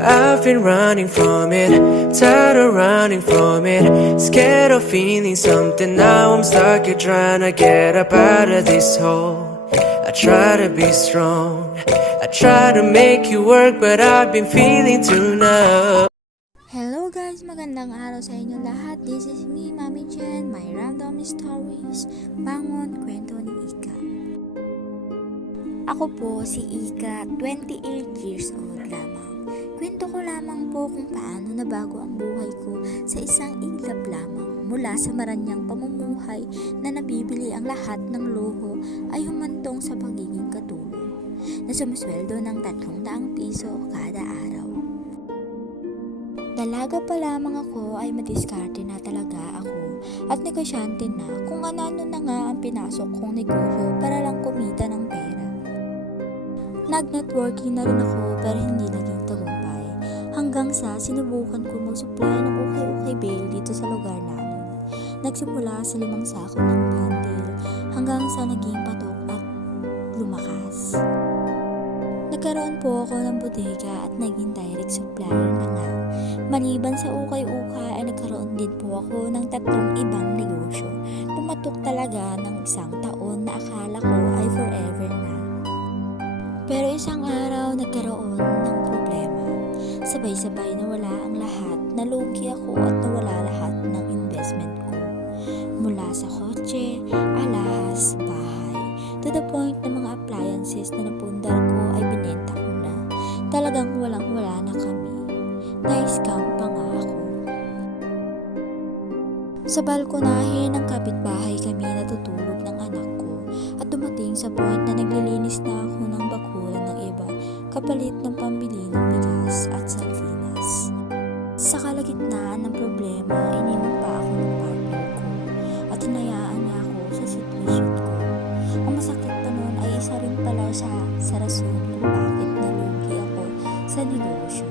I've been running from it, tired of running from it, scared of feeling something. Now I'm stuck here trying to get up out of this hole. I try to be strong, I try to make you work, but I've been feeling too numb. Hello guys! Magandang araw sa inyo lahat. This is me, Mami Jen, my random stories, bangon, kwento ni Ika. Ako po si Ika, 28 years old lamang. Kwento ko lamang po kung paano nabago ang buhay ko sa isang iglap lamang. Mula sa maranyang pamumuhay na nabibili ang lahat ng luho ay humantong sa pagiging katulong na sumusweldo ng 300 piso kada araw. Dalaga pa lamang ako ay madiskarte na talaga ako at negosyante na kung ano-ano na nga ang pinasok kong negosyo para lang kumita ng pera. Nag-networking na rin ako pero hindi naging tagumpay hanggang sa sinubukan ko mag-supply ng ukay-ukay bail dito sa lugar namin. Nagsimula sa 5 sako ng bundle hanggang sa naging patok at lumakas. Nagkaroon po ako ng bodega at naging direct supplier na nga. Maliban sa ukay-ukay ay nagkaroon din po ako ng 3 ibang negosyo. Pumatok talaga ng 1 taon na akala ko ay forever na. Pero isang araw nagkaroon ng problema. Sabay-sabay nawala ang lahat. Nalugi ako at nawala lahat ng investment ko. Mula sa kotse, alahas, bahay. To the point na mga appliances na napundar ko ay binenta ko na. Talagang walang-wala na kami. Na-scam pa nga ako. Sa balkonahe ng kapitbahay kami natutulog ng anak ko at dumating sa point na naglilinis na ako ng bakuran ng iba kapalit ng pambili ng bigas at sardinas. Sa kalagitnaan ng problema, iniwan pa ako ng partner ko at hinayaan niya ako sa sitwasyon ko. Ang masakit pa noon ay isa rin pala sa rason kung bakit nalugi ako sa negosyo.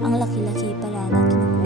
Ang laki-laki pala ng kinukuha